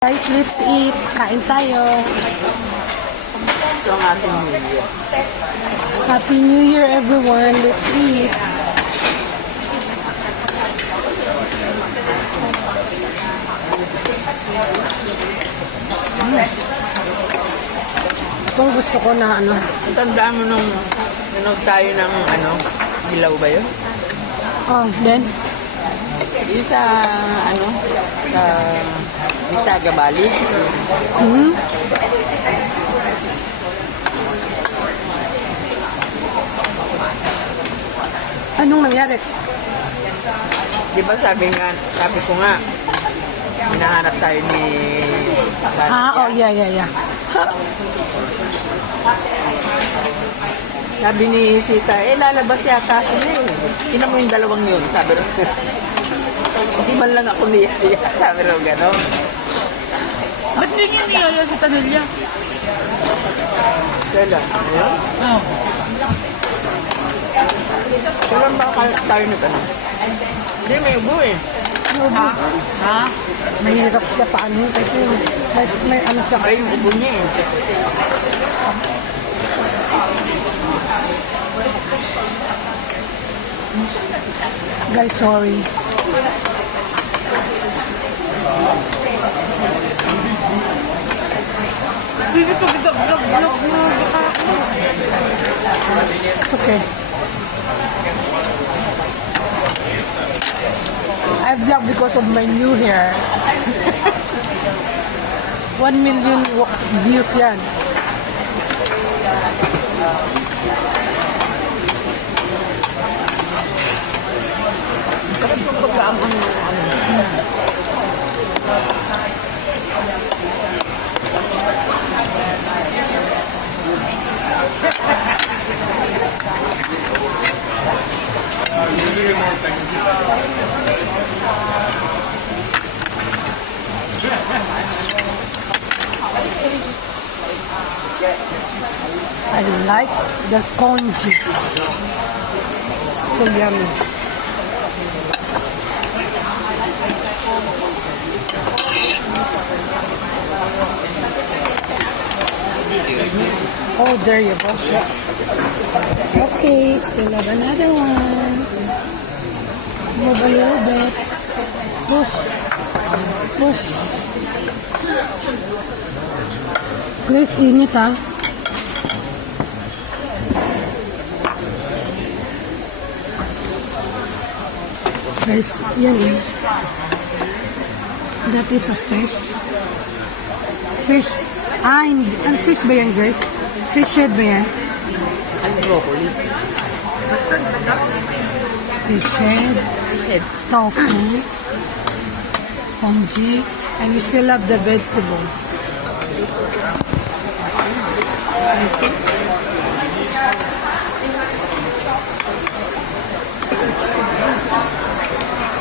Guys, let's eat. Kain tayo. Ito ang ating New Year. Happy New Year, everyone. Let's eat. Itong gusto ko na ano. Tandaan mo nung nanood tayo ng hilaw ba yun? Oh, then? Yung sa sa Bisaga Bali. Hmm? Anong nangyari? Di ba sabi ko nga, hinahanap tayo ni Oh, yeah. Sabi ni Sita, lalabas yata sila eh. Ina mo yung dalawang yun, sabi ro. Hindi man lang ako niya, sabi ro gano'n. Ba't hindi niya niyaya si Tanilya? Kailan? Ayun? Oh. Kailan ba tayo nagtanong? Hindi, may ubo eh. Ha? Mahirap siya paano kasi may ano siya. Ay, yung ubo niya eh. Guys, sorry. Hindi ko bigab-gab mo. It's okay. I vlog because of my new hair. 1 million views yan. Bakit kung pagkaamang I like the spongy. So yummy. Oh, there you go. Okay, still have another one. Move a little bit. Push. Please, init ah. Guys, yan eh. That is a fish. Fish. Hindi. Ano fish ba yan, guys? Fish head ba yan? ang broccoli. Fish head. Said, Tofu. Congee. And we still have the vegetable.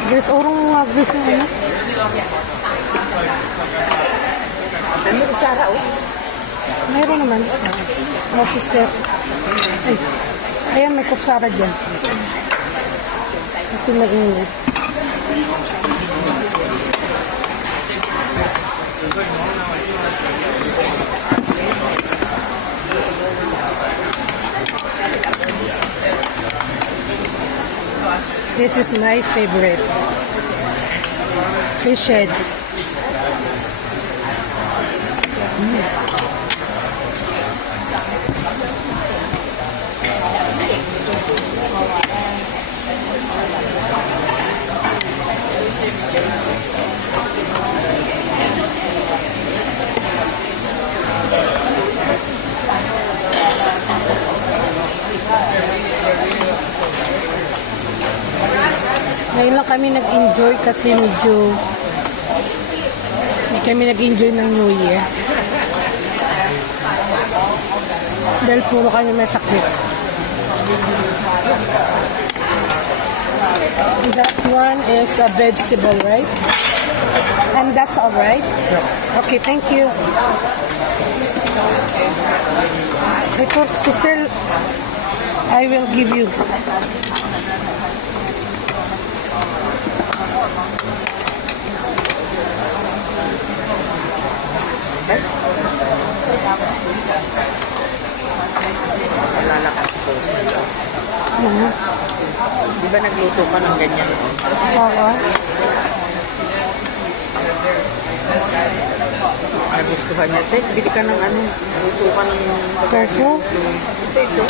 Guys, orong gusto nyo ano? may kutsara oh. Meron naman. Oh, sister. Ay. Ayan, may kutsara dyan. Kasi mainit. This is my favorite. Fish head. Ngayon lang kami nag-enjoy kasi medyo hindi kami nag-enjoy ng New Year. Dahil puro kami may sakit. That one is a vegetable, right? And that's all right? Okay, thank you. Ito, sister, I will give you. Di ba nagluto ka ng ganyan? Oo. Nagustuhan niya. Tek, bili ka ng ano. Luto ka ng... Tofu? Ito.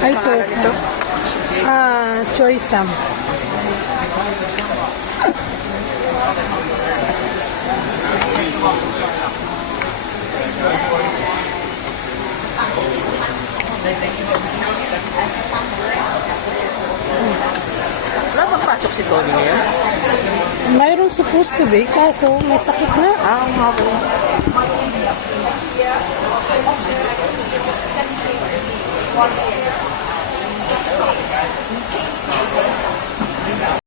Ay, Pangalan tofu. nito? Choy sam. Wala bang pasok si Tony ngayon? Mayroon supposed to be, kaso may sakit na. Nga pala.